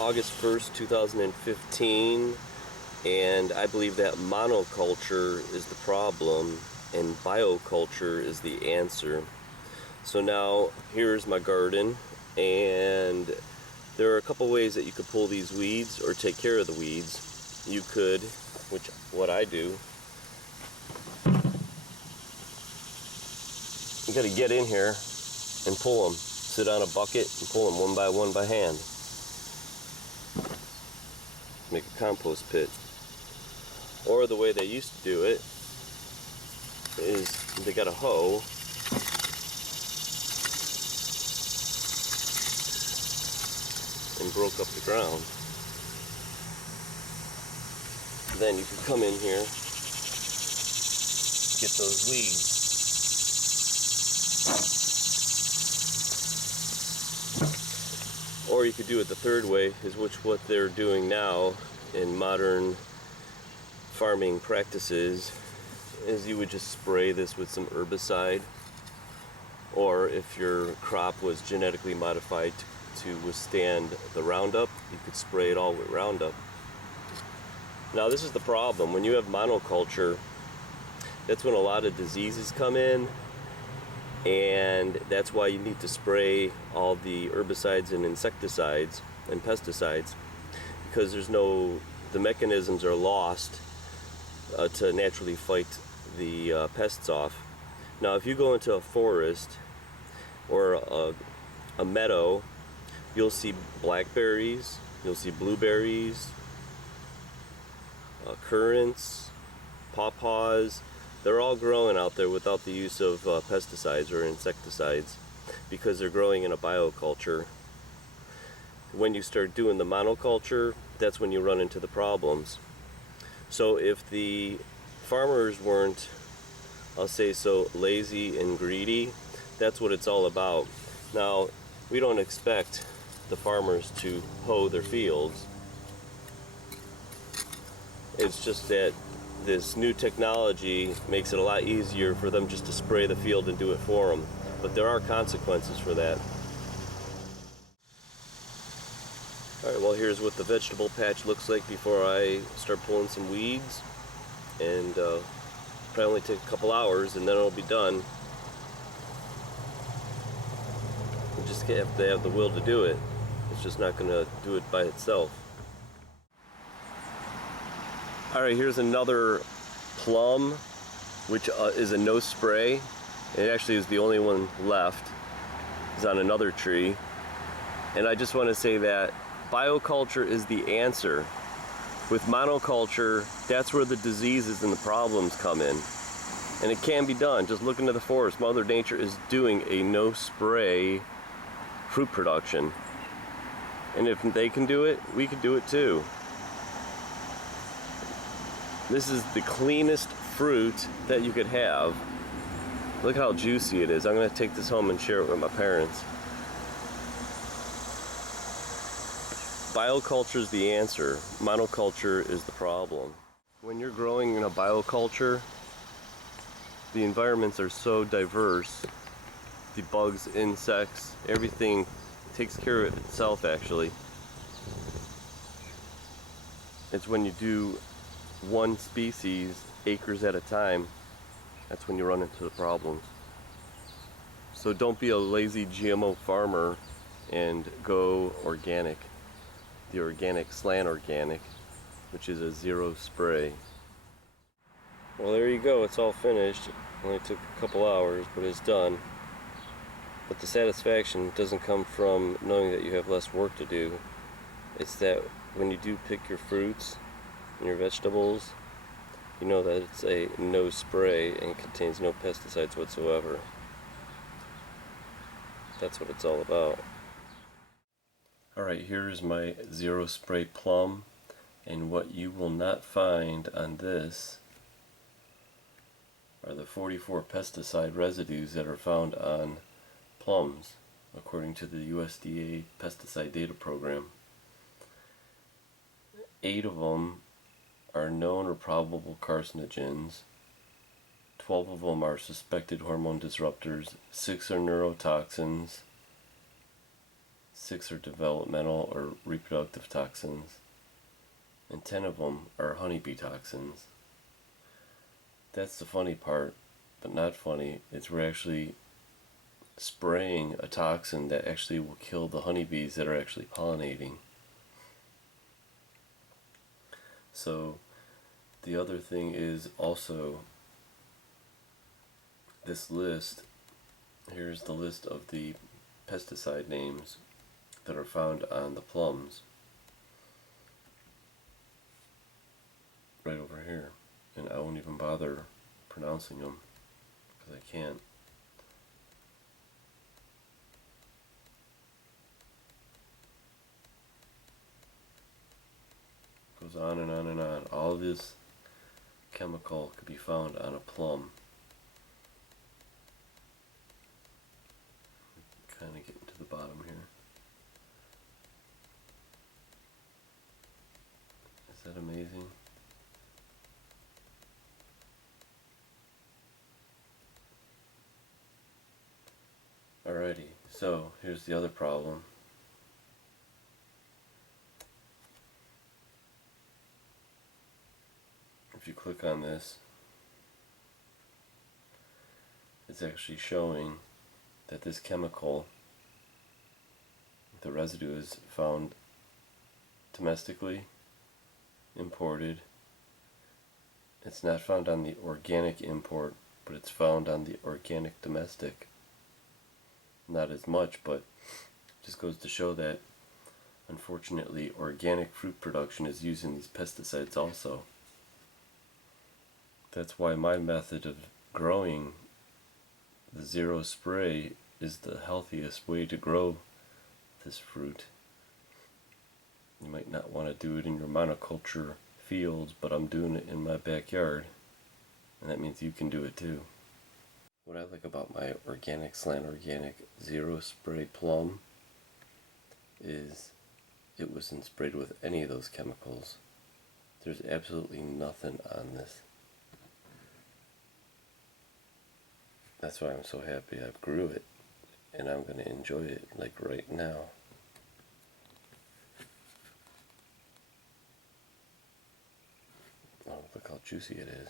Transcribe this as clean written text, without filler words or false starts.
August 1st, 2015, and I believe that monoculture is the problem and bioculture is the answer. So now here's my garden, and there are a couple ways that you could pull these weeds or take care of the weeds. You could, which what I do, you got to get in here and pull them. Sit on a bucket and pull them one by hand. Make a compost pit. Or the way they used to do it is they got a hoe and broke up the ground. Then you can come in here, get those weeds. Or you could do it the third way, is what they're doing now in modern farming practices, is you would just spray this with some herbicide, or if your crop was genetically modified to withstand the Roundup, you could spray it all with Roundup. Now this is the problem. When you have monoculture, that's when a lot of diseases come in, and that's why you need to spray all the herbicides and insecticides and pesticides, because the mechanisms are lost to naturally fight the pests off. Now if you go into a forest or a meadow, you'll see blackberries, you'll see blueberries, currants, pawpaws. They're all growing out there without the use of pesticides or insecticides, because they're growing in a bioculture. When you start doing the monoculture, that's when you run into the problems. So if the farmers weren't, I'll say so, lazy and greedy, that's what it's all about. Now, we don't expect the farmers to hoe their fields. It's just that this new technology makes it a lot easier for them just to spray the field and do it for them. But there are consequences for that. Alright, well here's what the vegetable patch looks like before I start pulling some weeds. And probably only take a couple hours and then it'll be done. You just have to have the will to do it. It's just not going to do it by itself. Alright, here's another plum, which is a no spray. It actually is the only one left. It's on another tree. And I just want to say that bioculture is the answer. With monoculture, that's where the diseases and the problems come in. And it can be done. Just look into the forest. Mother Nature is doing a no spray fruit production. And if they can do it, we can do it too. This is the cleanest fruit that you could have. Look how juicy it is. I'm going to take this home and share it with my parents. Bioculture is the answer. Monoculture is the problem. When you're growing in a bioculture, the environments are so diverse. The bugs, insects, everything takes care of itself actually. It's when you do one species, acres at a time, that's when you run into the problems. So don't be a lazy GMO farmer and go organic. The Organic Slant Organic, which is a zero spray. Well, there you go, it's all finished. Only took a couple hours, but it's done. But the satisfaction doesn't come from knowing that you have less work to do. It's that when you do pick your fruits and your vegetables, you know that it's a no spray and contains no pesticides whatsoever. That's what it's all about. Alright, here's my zero spray plum, and what you will not find on this are the 44 pesticide residues that are found on plums, according to the USDA pesticide data program. 8 of them are known or probable carcinogens, 12 of them are suspected hormone disruptors, 6 are neurotoxins, 6 are developmental or reproductive toxins, and 10 of them are honeybee toxins. That's the funny part, but not funny. It's we're actually spraying a toxin that actually will kill the honeybees that are actually pollinating. So the other thing is also this list. Here's the list of the pesticide names that are found on the plums. Right over here. And I won't even bother pronouncing them because I can't. Goes on and on and on. All this chemical could be found on a plum. Kind of getting to the bottom here. Is that amazing? Alrighty, so here's the other problem. If you click on this, it's actually showing that this chemical, the residue, is found domestically, imported. It's not found on the organic import, but it's found on the organic domestic. Not as much, but just goes to show that unfortunately organic fruit production is using these pesticides also. That's why my method of growing the zero spray is the healthiest way to grow this fruit. You might not want to do it in your monoculture fields, but I'm doing it in my backyard, and that means you can do it too. What I like about my Organic Slant Organic Zero Spray Plum is it wasn't sprayed with any of those chemicals. There's absolutely nothing on this. That's why I'm so happy I grew it, and I'm going to enjoy it like right now. Oh, look how juicy it is.